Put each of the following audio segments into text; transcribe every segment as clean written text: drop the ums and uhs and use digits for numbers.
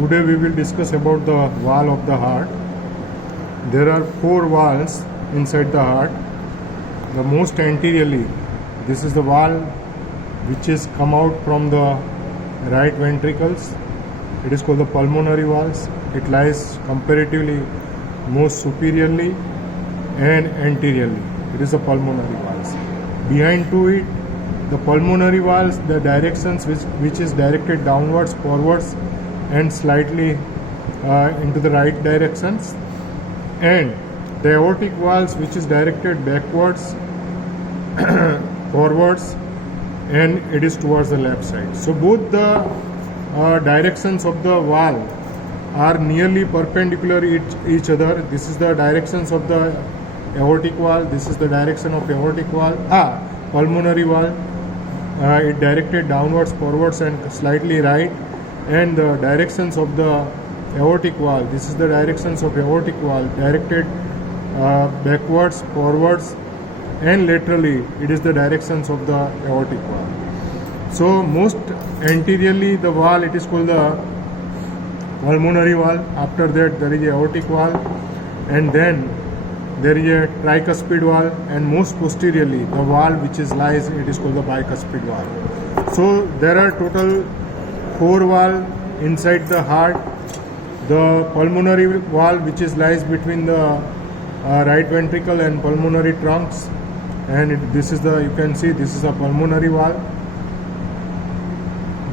Today we will discuss about the wall of the heart. There are 4 walls inside the heart. The most anteriorly, this is the wall which is come out from the right ventricles. It is called the pulmonary walls. It lies comparatively most superiorly and anteriorly. It is the pulmonary walls. Behind to it, the pulmonary walls, the directions which is directed downwards, forwards, and slightly into the right directions, and the aortic walls which is directed backwards, forwards, and it is towards the left side. So both the directions of the wall are nearly perpendicular each other. This is the directions of the aortic wall. This is the direction of aortic wall. Pulmonary wall. It directed downwards, forwards, and slightly right. And the directions of the aortic wall. This is the directions of aortic wall, directed backwards, forwards, and laterally. It is the directions of the aortic wall. So most anteriorly the wall, it is called the pulmonary wall. After that there is a aortic wall, and then there is a tricuspid wall, and most posteriorly the wall which is lies, it is called the bicuspid wall. So there are total 4 walls inside the heart. The pulmonary wall which is lies between the right ventricle and pulmonary trunks, and this is the, you can see, this is a pulmonary wall.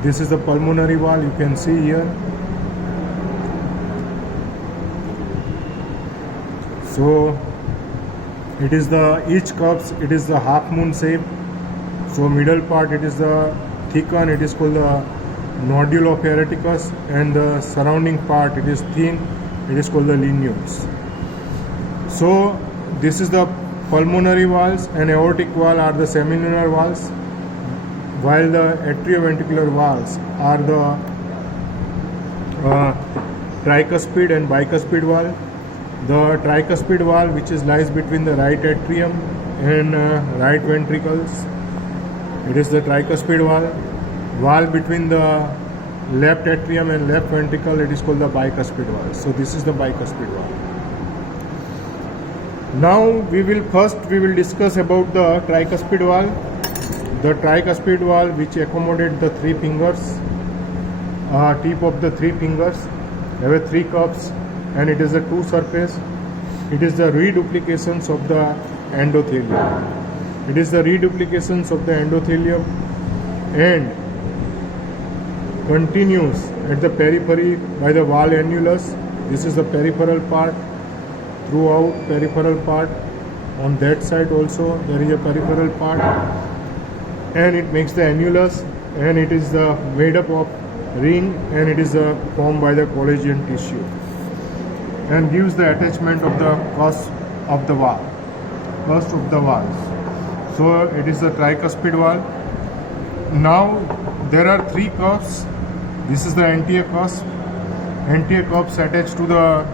This is the pulmonary wall, you can see here. So it is the, each cups, it is the half moon shape. So middle part, it is the thickened, it is called the nodule of aorticus, and the surrounding part, it is thin, it is called the lineus. So this is the pulmonary walls, and aortic wall are the semilunar walls, while the atrioventricular walls are the tricuspid and bicuspid wall. The tricuspid wall which is lies between the right atrium and right ventricles, it is the tricuspid wall. Wall between the left atrium and left ventricle, it is called the bicuspid wall. So this is the bicuspid wall. Now we will discuss about the tricuspid wall. The tricuspid wall which accommodate the 3 fingers, tip of the 3 fingers, have 3 cups, and it is a 2 surface. It is the reduplications of the endothelium. It is the reduplications of the endothelium, and continues at the periphery by the wall annulus. This is the peripheral part. Throughout peripheral part, on that side also there is a peripheral part, and it makes the annulus, and it is made up of ring, and it is formed by the collagen tissue, and gives the attachment of the cusp of the wall, cusp of the walls. So it is the tricuspid wall. Now there are 3 cusps. This is the anterior cusp. Anterior cusp attached to the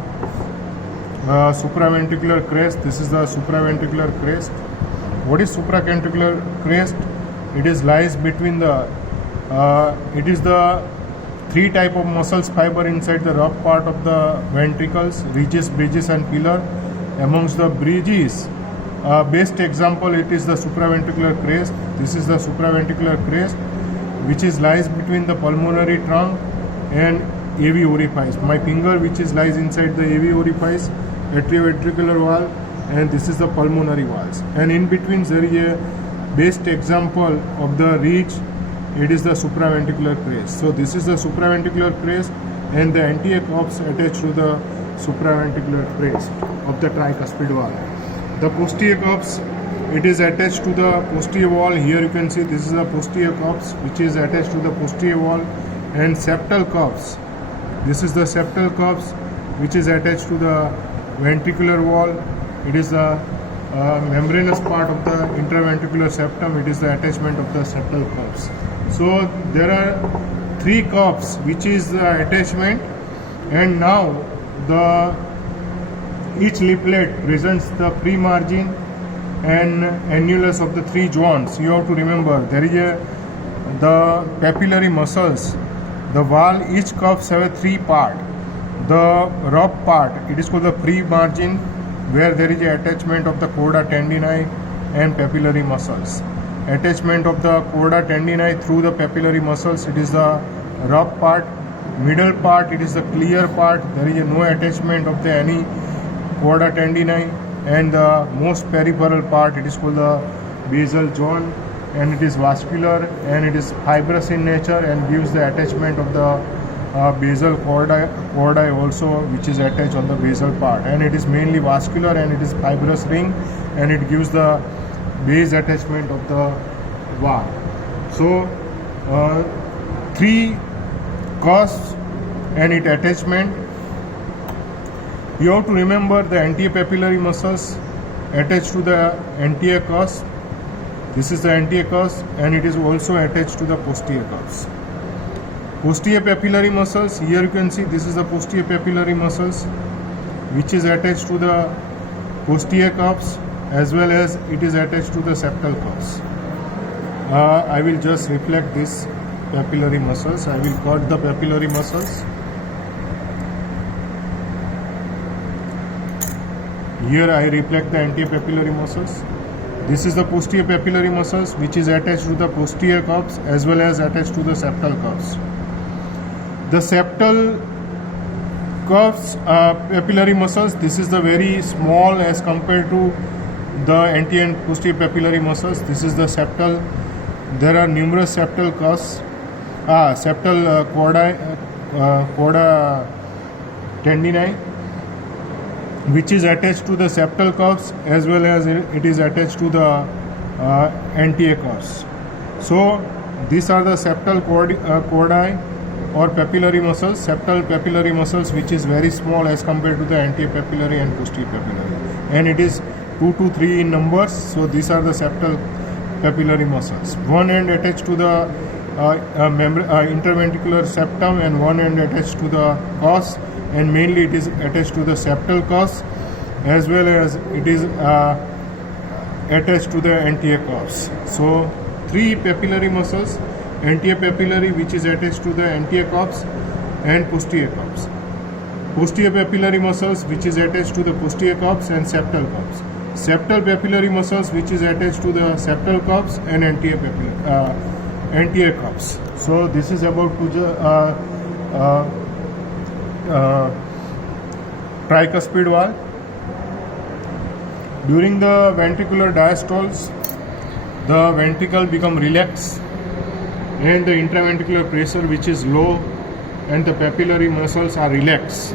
supraventricular crest. This is the supraventricular crest. What is supraventricular crest? It is lies between the it is the 3 type of muscles fiber inside the rough part of the ventricles: ridges, bridges, and pillar. Amongst the bridges, best example, it is the supraventricular crest. This is the supraventricular crest which is lies between the pulmonary trunk and AV orifice. My finger which is lies inside the AV orifice, atrioventricular wall, and this is the pulmonary walls. And in between there is a best example of the ridge. It is the supraventricular crest. So this is the supraventricular crest, and the anterior cups attached to the supraventricular crest of the tricuspid wall. The posterior cups, it is attached to the posterior wall. Here you can see this is the posterior cups which is attached to the posterior wall, and septal cups. This is the septal cups which is attached to the ventricular wall. It is the membranous part of the intraventricular septum. It is the attachment of the septal cups. So there are 3 cups which is the attachment, and now the each leaflet presents the pre-margin and annulus of the 3 joints. You have to remember there is the papillary muscles The wall, each cuffs have a three part. The rub part, it is called the pre-margin, where there is a attachment of the chorda tendini and papillary muscles. Attachment of the chorda tendini through the papillary muscles, it is the rub part. Middle part, it is the clear part. There is no attachment of the any chorda tendini. And the most peripheral part, it is called the basal zone, and it is vascular and it is fibrous in nature and gives the attachment of the basal chordae also, which is attached on the basal part, and it is mainly vascular and it is fibrous ring, and it gives the base attachment of the valve. So three cusps and its attachment. You have to remember the anterior papillary muscles attached to the anterior cusp. This is the anterior cusp, and it is also attached to the posterior cusp. Posterior papillary muscles, here you can see this is the posterior papillary muscles, which is attached to the posterior cusp, as well as it is attached to the septal cusp. I will just reflect this papillary muscles. I will cut the papillary muscles. Here I reflect the anterior papillary muscles. This is the posterior papillary muscles, which is attached to the posterior cusp as well as attached to the septal cusp. The septal cusp papillary muscles, this is the very small as compared to the anterior and posterior papillary muscles. This is the septal. There are numerous septal cusps, septal chorda tendini, which is attached to the septal cusp as well as it is attached to the anterior cusp. So these are the septal chordae or papillary muscles, septal papillary muscles, which is very small as compared to the anterior papillary and posterior papillary, and it is 2 to 3 in numbers. So these are the septal papillary muscles. One end attached to the interventricular septum and one end attached to the cusp, and mainly it is attached to the septal cusp as well as it is attached to the anterior cusp. So three papillary muscles: anterior papillary, which is attached to the anterior cusp, and posterior cusp. Posterior papillary muscles, which is attached to the posterior cusp and septal cusp. Septal papillary muscles, which is attached to the septal cusp and anterior cusp. So this is about tricuspid valve. During the ventricular diastoles, the ventricle become relaxed and the intraventricular pressure, which is low, and the papillary muscles are relaxed.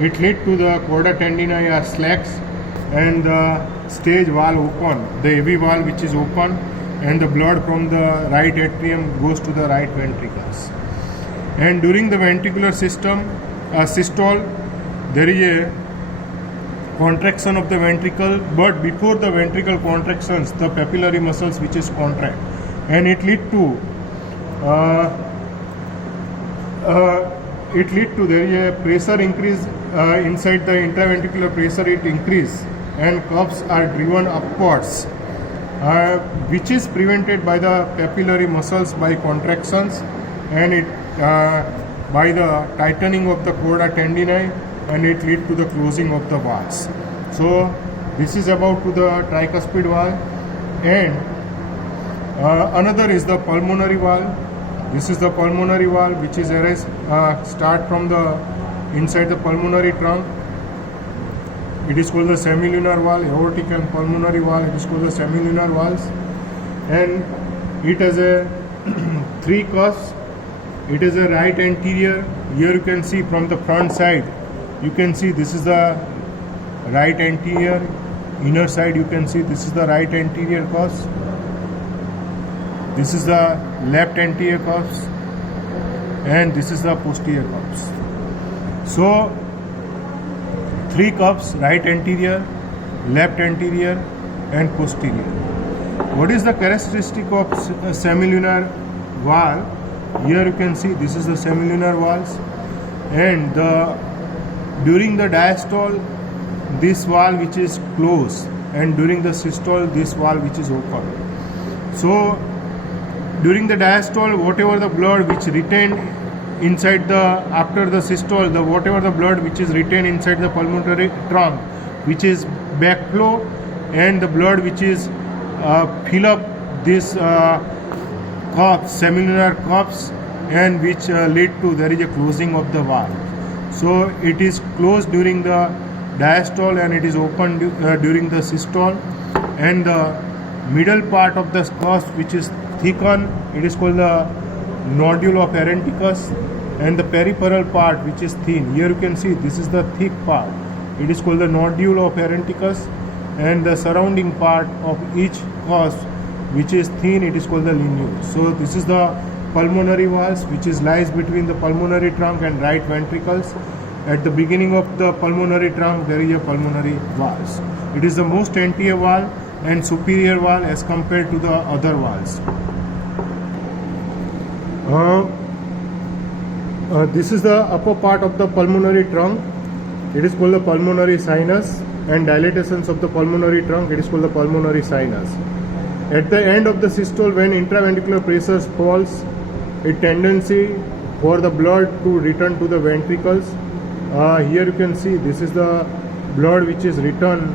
It leads to the chorda tendini are slacks and the stage valve open, the AV valve which is open, and the blood from the right atrium goes to the right ventricles. And during the ventricular systole, there is a contraction of the ventricle, but before the ventricle contractions, the papillary muscles which is contract, and it lead to there is a pressure increase inside the intraventricular pressure, it increase, and cuffs are driven upwards, which is prevented by the papillary muscles by contractions, and it by the tightening of the chorda tendini, and it lead to the closing of the valves. So this is about to the tricuspid valve. And another is the pulmonary valve. This is the pulmonary valve, which is start from the inside the pulmonary trunk. It is called the semilunar valve. Aortic and pulmonary valve, it is called the semilunar valves, and it has a three cusps. It is a right anterior. Here you can see from the front side, you can see this is the right anterior. Inner side you can see this is the right anterior cusp. This is the left anterior cusp, and this is the posterior cusp. So three cusps: right anterior, left anterior, and posterior. What is the characteristic of semilunar valve? Here you can see this is the semilunar valves, and during the diastole, this valve which is closed, and during the systole, this valve which is open. So during the diastole, whatever the blood which retained inside the, after the systole, the whatever the blood which is retained inside the pulmonary trunk, which is backflow, and the blood which is fill up this cups, semilunar cups, and which lead to there is a closing of the valve. So it is closed during the diastole and it is open during the systole, and the middle part of the cups which is thickened, it is called the nodule of parenticus, and the peripheral part which is thin, here you can see this is the thick part, it is called the nodule of parenticus, and the surrounding part of each cusp which is thin, it is called the lineule. So this is the pulmonary valves which is lies between the pulmonary trunk and right ventricles. At the beginning of the pulmonary trunk there is a pulmonary valves. It is the most anterior valve and superior valve as compared to the other valves. This is the upper part of the pulmonary trunk. It is called the pulmonary sinus, and dilatations of the pulmonary trunk, it is called the pulmonary sinus. At the end of the systole, when intraventricular pressure falls, a tendency for the blood to return to the ventricles. Here you can see this is the blood which is returned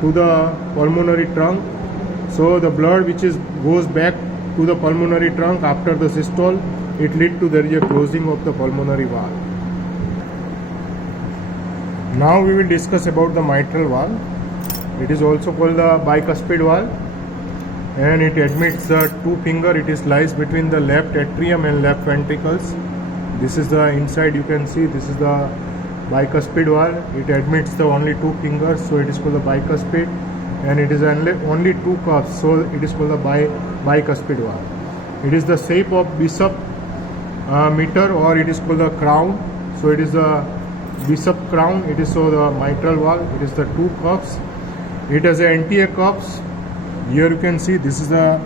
to the pulmonary trunk. So the blood which is goes back to the pulmonary trunk after the systole, it leads to there is a closing of the pulmonary valve. Now we will discuss about the mitral valve. It is also called the bicuspid valve, and it admits the two finger. It is lies between the left atrium and left ventricles. This is the inside, you can see this is the bicuspid valve. It admits the only two fingers, so it is called the bicuspid, and it is only two cups, so it is called the bicuspid valve. It is the shape of bishop meter, or it is called the crown. So it is the bishop crown. It is so the mitral valve. It is the two cups. It has the anterior cups. Here you can see this is the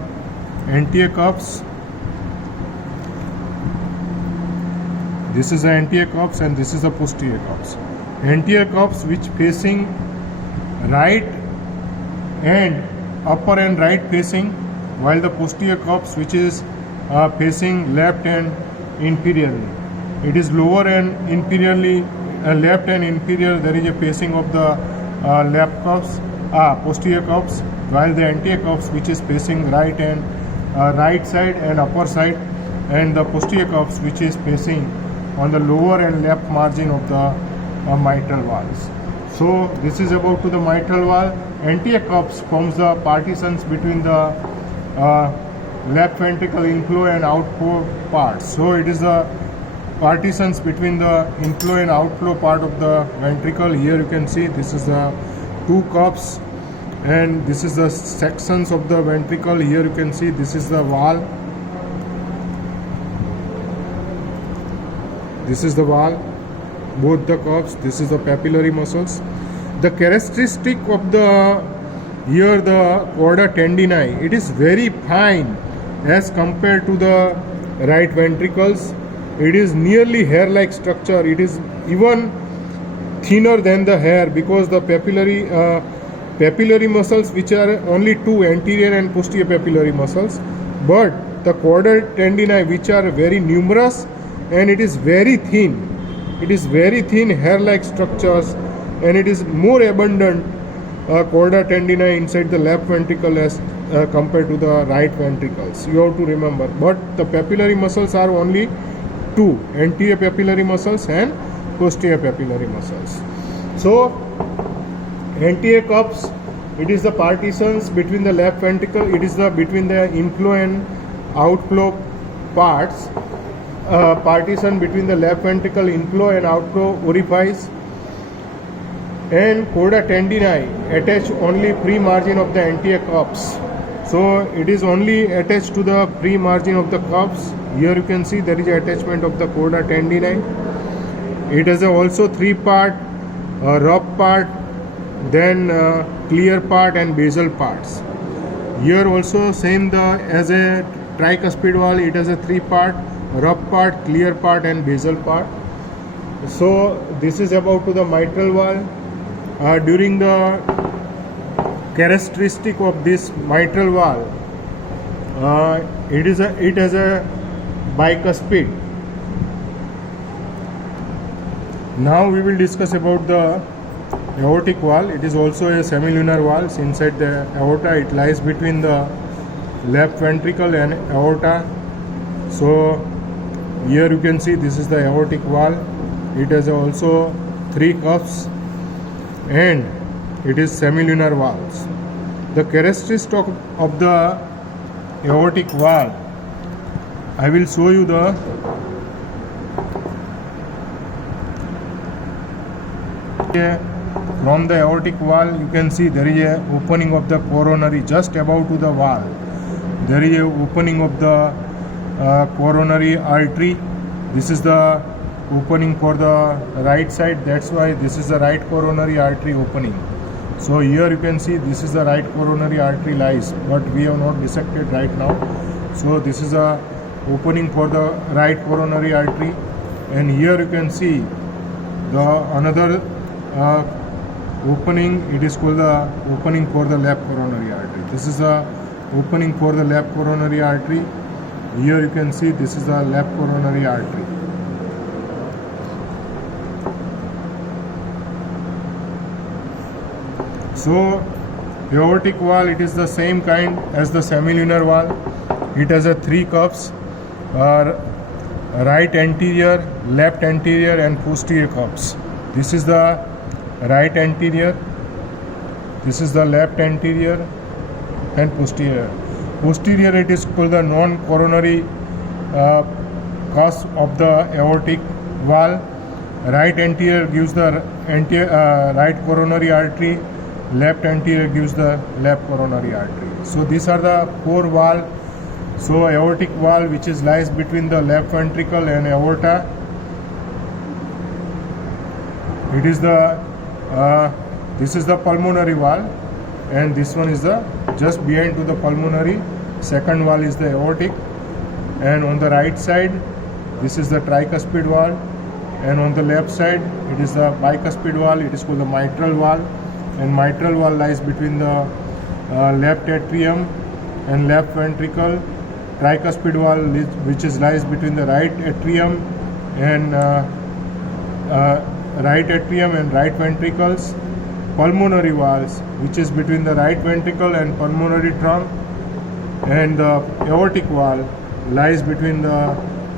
anterior cups. This is the anterior cups and this is the posterior cups. Anterior cups which facing right and upper and right facing, while the posterior cups which is facing left and inferiorly. It is lower and inferiorly, left and inferior there is a facing of the left cups, posterior cups, while the anterior cups which is facing right and right side and upper side, and the posterior cups which is facing on the lower and left margin of the mitral valves. So this is about to the mitral valve. Anterior cups forms the partitions between the left ventricle inflow and outflow parts. So it is the partitions between the inflow and outflow part of the ventricle. Here you can see this is the two cups, and this is the sections of the ventricle. Here you can see this is the valve. This is the valve, both the cups. This is the papillary muscles. The characteristic of the here the chorda tendineae, it is very fine as compared to the right ventricles. It is nearly hair-like structure. It is even thinner than the hair, because the papillary muscles, which are only two, anterior and posterior papillary muscles, but the chorda tendineae, which are very numerous, and it is very thin. It is very thin hair-like structures, and it is more abundant chorda tendineae inside the left ventricle as compared to the right ventricles. You have to remember. But the papillary muscles are only two, anterior papillary muscles and posterior papillary muscles. So anterior cups, it is the partitions between the left ventricle. It is the between the inflow and outflow parts. Partition between the left ventricle inflow and outflow orifice, and chorda tendineae attach only pre-margin of the anterior cups. So it is only attached to the pre-margin of the cups. Here you can see there is attachment of the chorda tendineae. It has also three part, rough part, then clear part and basal parts. Here also same as a tricuspid valve, it has a three part, rough part, clear part and basal part. So this is about to the mitral valve. During the characteristic of this mitral valve, it has a bicuspid. Now we will discuss about the aortic wall. It is also a semilunar wall. Inside the aorta, it lies between the left ventricle and aorta. So here you can see this is the aortic wall. It has also 3 cuffs and it is semilunar walls. The characteristic of the aortic wall, I will show you the from the aortic wall. You can see there is a opening of the coronary just above to the wall. There is a opening of the coronary artery. This is the opening for the right side. That's why this is the right coronary artery opening. So here you can see this is the right coronary artery lies, but we have not dissected right now. So this is a opening for the right coronary artery, and here you can see the another opening. It is called the opening for the left coronary artery. This is the opening for the left coronary artery. Here you can see this is the left coronary artery. So aortic wall, it is the same kind as the semilunar wall. It has a 3 cuffs, right anterior, left anterior and posterior cuffs. This is the right anterior, this is the left anterior and posterior. Posterior, it is called the non-coronary cusp of the aortic wall. Right anterior gives the right coronary artery, left anterior gives the left coronary artery. So these are the 4 valves. So aortic valve, which is lies between the left ventricle and aorta, it is the this is the pulmonary valve, and this one is the just behind to the pulmonary. Second valve is the aortic, and on the right side this is the tricuspid valve, and on the left side it is the bicuspid valve. It is called the mitral valve, and mitral valve lies between the left atrium and left ventricle. Tricuspid valve, which is lies between the right atrium and right ventricles. Pulmonary valves, which is between the right ventricle and pulmonary trunk, and the aortic valve lies between the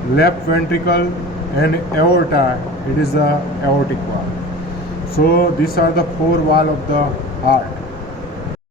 left ventricle and aorta. It is the aortic valve. So these are the 4 valves of the heart.